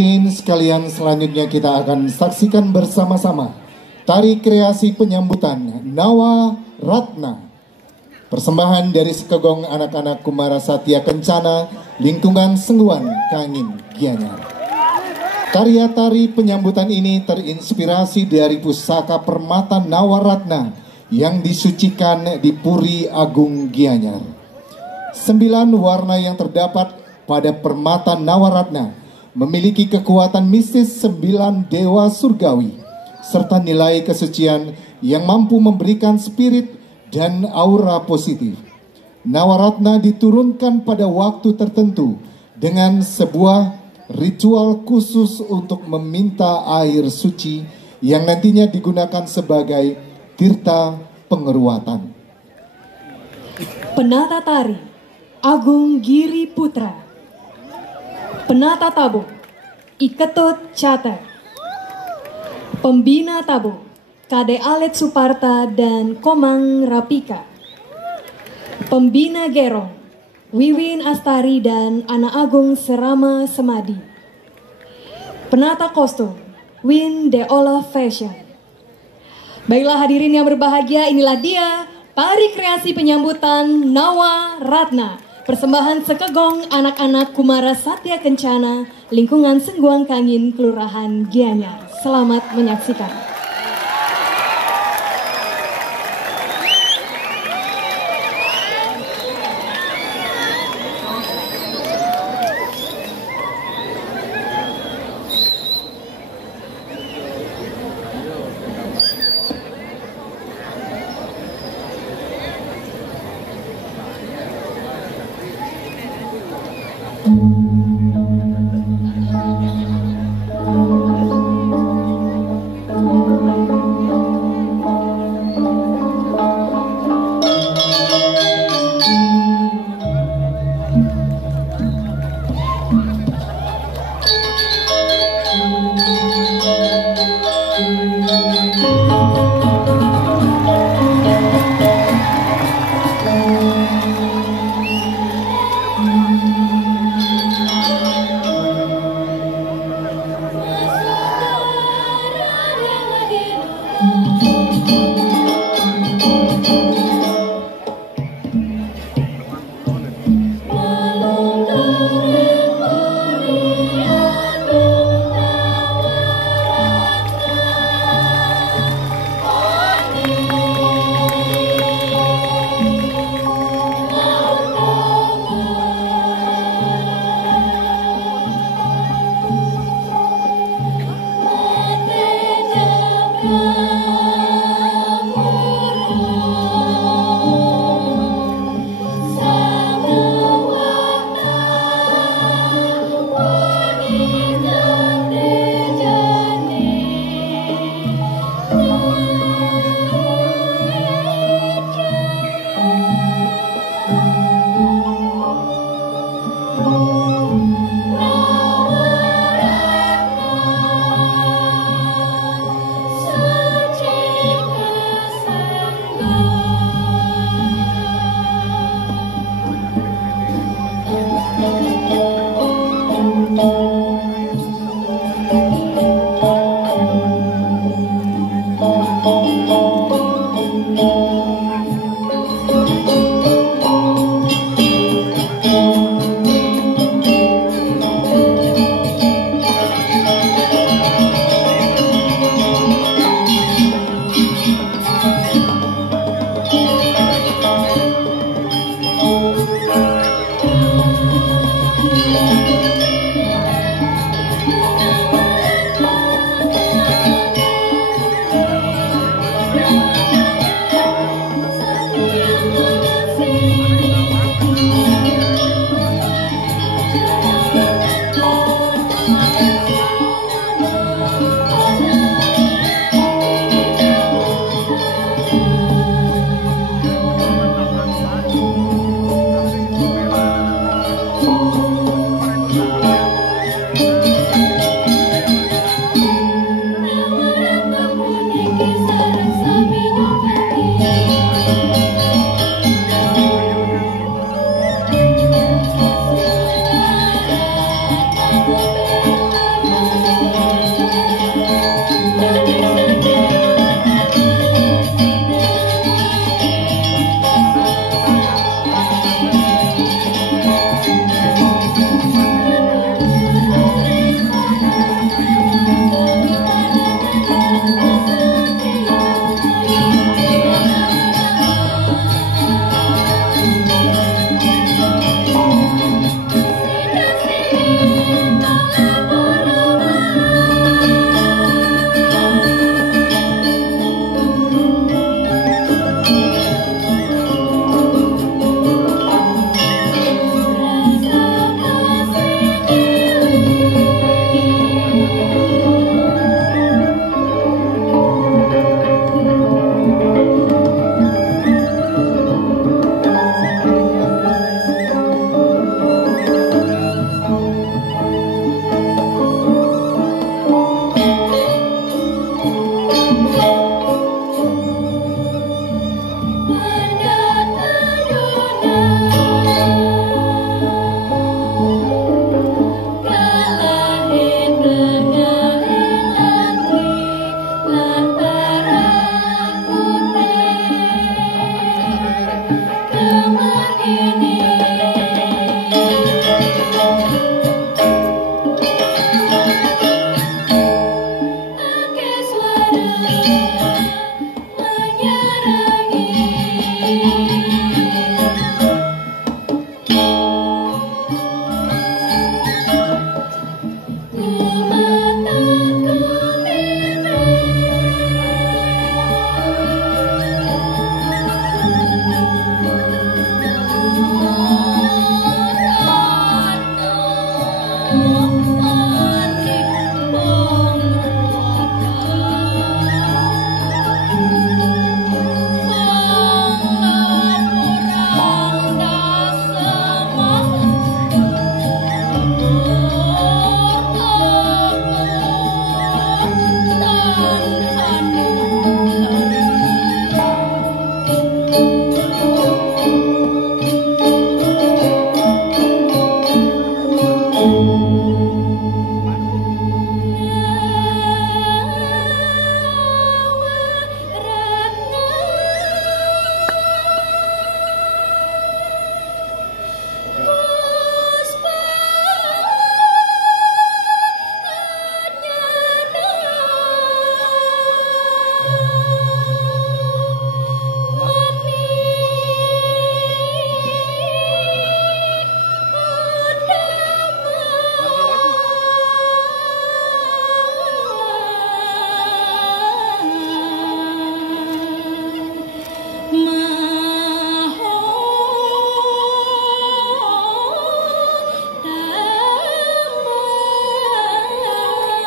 Sekalian selanjutnya kita akan saksikan bersama-sama tari kreasi penyambutan Nawa Ratna, persembahan dari Sekegong anak-anak Kumara Satya Kencana, lingkungan Sengguan Kangin Gianyar. Karya tari penyambutan ini terinspirasi dari pusaka permata Nawa Ratna yang disucikan di Puri Agung Gianyar. 9 warna yang terdapat pada permata Nawa Ratna memiliki kekuatan mistis 9 dewa surgawi serta nilai kesucian yang mampu memberikan spirit dan aura positif. Nawaratna diturunkan pada waktu tertentu dengan sebuah ritual khusus untuk meminta air suci yang nantinya digunakan sebagai tirta pengeruatan. Penata tari Agung Giri Putra, penata tabung Iketut Cater, pembina tabung Kade Alet Suparta dan Komang Rapika, pembina gerong Wiwin Astari dan Ana Agung Serama Semadi, penata kostum Win Deola Fashion. Baiklah hadirin yang berbahagia, inilah dia tari kreasi penyambutan Nawa Ratna, persembahan Sekegong anak-anak Kumara Satya Kencana, lingkungan Sengguang Kangin, Kelurahan Gianyar. Selamat menyaksikan.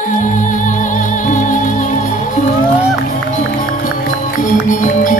Thank you.